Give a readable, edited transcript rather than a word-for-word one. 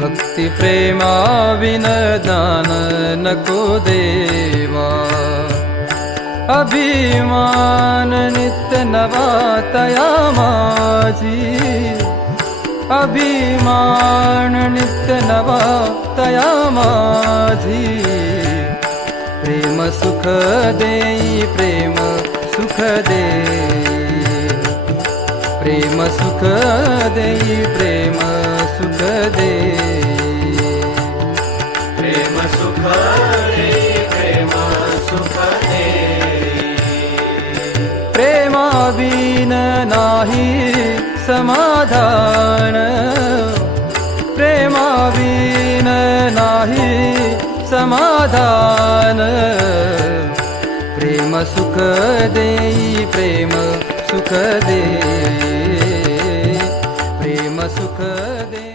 भक्ती प्रेमा win ज्ञान नको देवा। अभिमान नित्य नवा तया माझी, अभिमान नित्य नवा तया माझी। प्रेम सुख देई प्रेम सुख देई, प्रेम सुख देई प्रेम सुख देई, प्रेम सुख देई प्रेम सुख देई। प्रेमा बिन नाही समाधान, प्रेमा बिन नाही समाधान। प्रेम सुख देई प्रेम सुख देई, प्रेम सुख देई।